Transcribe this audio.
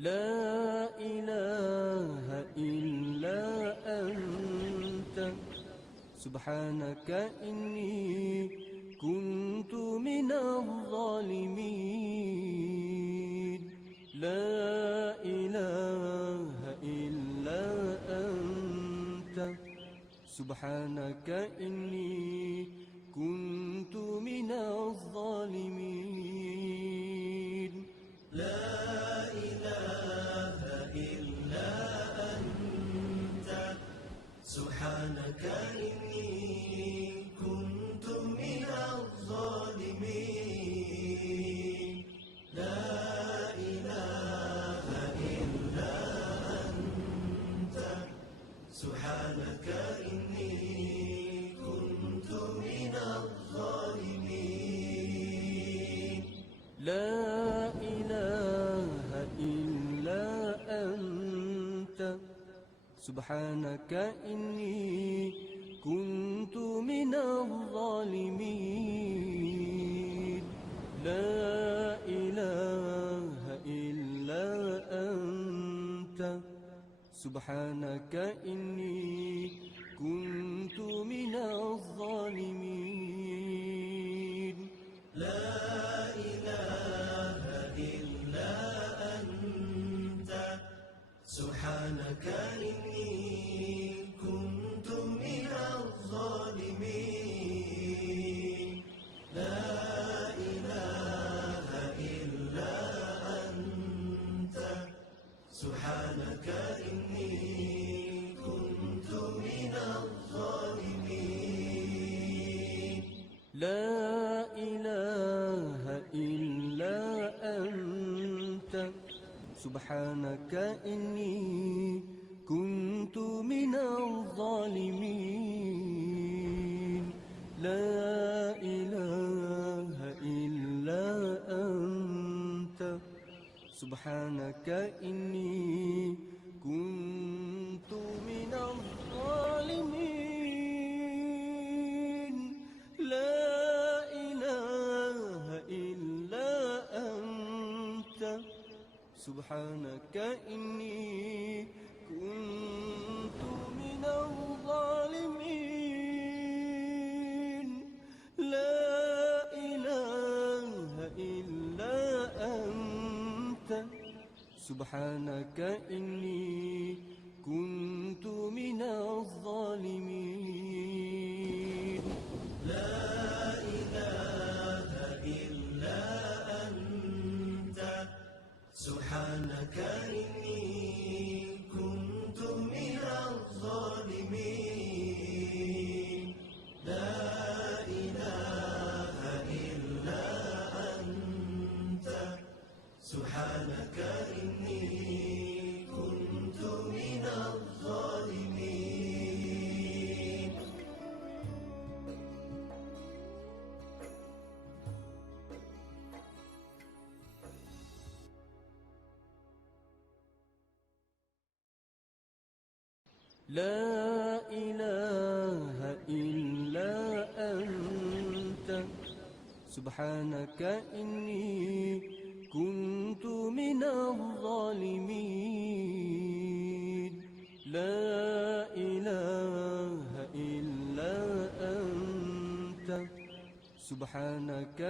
لا إله إلا أنت سبحانك إني كنت من الظالمين لا إله إلا أنت سبحانك إني كنت من الظالمين لا إله إلا أنت سبحانك إني كنت من الظالمين لا إله إلا أنت سبحانك إني كنت من الظالمين لا إله إلا أنت سبحانك إني كنت من الظالمين لا إله إلا أنت سبحانك إني كنت من الظالمين لا إله إلا أنت سبحانك إني كنت من الظالمين لا إله إلا أنت سبحانك إني كنت من الظالمين لا إله إلا أنت سبحانك إني كنت من الظالمين لا إله إلا أنت سبحانك إني كنت من الظالمين لا إله إلا أنت سبحانك إني كنت من الظالمين لا إله إلا أنت سبحانك إني كنت من الظالمين لا إله إلا أنت سبحانك إني كنت من الظالمين لا إله إلا أنت سبحانك إني كنت من الظالمين لا إله إلا أنت سبحانك إني كنت من الظالمين لا إله إلا أنت سبحانك